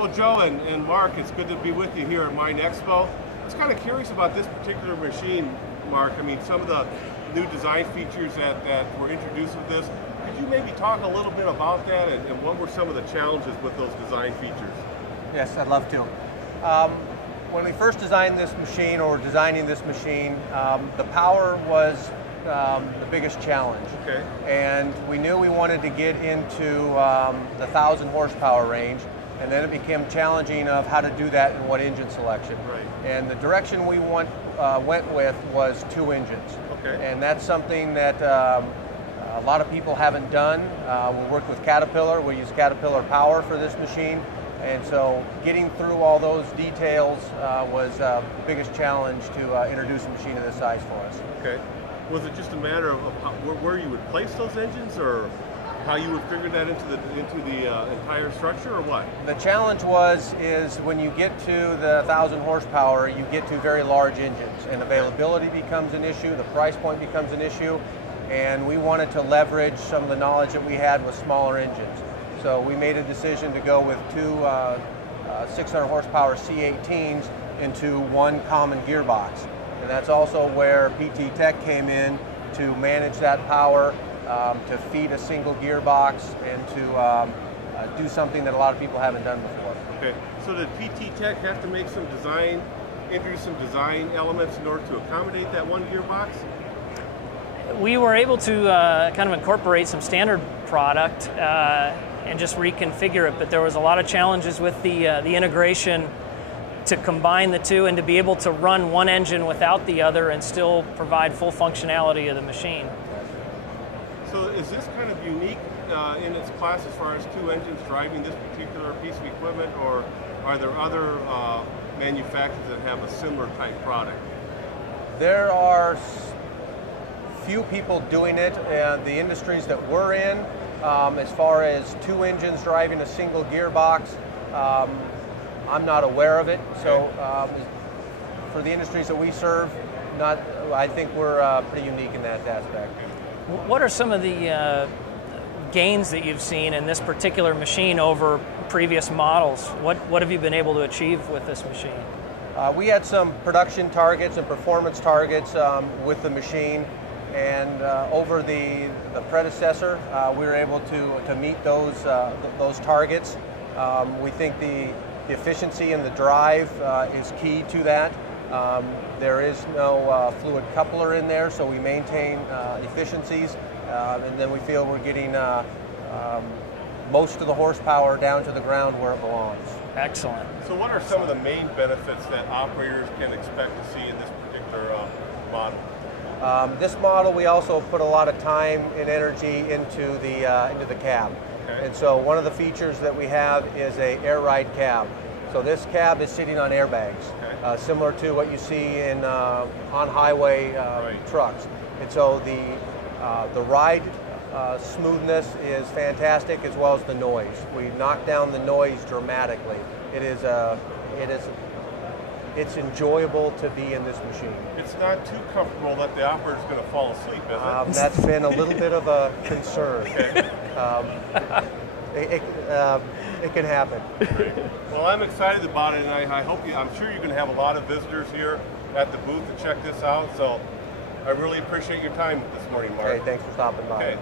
Well, Joe and Mark, it's good to be with you here at Mine Expo. I was kind of curious about this particular machine, Mark. I mean, some of the new design features that were introduced with this. Could you maybe talk a little bit about that and what were some of the challenges with those design features? Yes, I'd love to. When we first designed this machine, or designing this machine, the power was the biggest challenge. Okay. And we knew we wanted to get into the 1,000 horsepower range, and then it became challenging of how to do that and what engine selection. Right. And the direction we went with was 2 engines. Okay. And that's something that a lot of people haven't done. We worked with Caterpillar. We use Caterpillar power for this machine. And so getting through all those details was the biggest challenge to introduce a machine of this size for us. Okay. Was it just a matter of where you would place those engines, or how you would figure that into the entire structure, or what? The challenge is when you get to the 1,000 horsepower, you get to very large engines, and availability becomes an issue, the price point becomes an issue, and we wanted to leverage some of the knowledge that we had with smaller engines. So we made a decision to go with 2 600 horsepower C18s into 1 common gearbox. And that's also where PT Tech came in to manage that power, to feed a single gearbox, and to do something that a lot of people haven't done before. Okay, so did PT Tech have to make introduce some design elements in order to accommodate that 1 gearbox? We were able to kind of incorporate some standard product and just reconfigure it, but there was a lot of challenges with the integration to combine the 2 and to be able to run 1 engine without the other and still provide full functionality of the machine. So is this kind of unique in its class as far as 2 engines driving this particular piece of equipment, or are there other manufacturers that have a similar type product? There are few people doing it, and the industries that we're in, as far as 2 engines driving a single gearbox, I'm not aware of it. So for the industries that we serve, I think we're pretty unique in that aspect. What are some of the gains that you've seen in this particular machine over previous models? What have you been able to achieve with this machine? We had some production targets and performance targets with the machine, and over the predecessor, we were able to meet those targets. We think the efficiency and the drive is key to that. There is no fluid coupler in there, so we maintain efficiencies, and then we feel we're getting most of the horsepower down to the ground where it belongs. Excellent. So what are some of the main benefits that operators can expect to see in this particular model? This model, we also put a lot of time and energy into the cab. Okay. And so one of the features that we have is a air ride cab. So this cab is sitting on airbags, okay, similar to what you see in on-highway trucks. And so the ride smoothness is fantastic, as well as the noise. We knock down the noise dramatically. It's enjoyable to be in this machine. It's not too comfortable that the operator's going to fall asleep, is it? That's been a little bit of a concern. Okay. It can happen. Great. Well, I'm excited about it, and I'm sure you're going to have a lot of visitors here at the booth to check this out. So I really appreciate your time this morning, Mark. Okay, thanks for stopping by. Okay.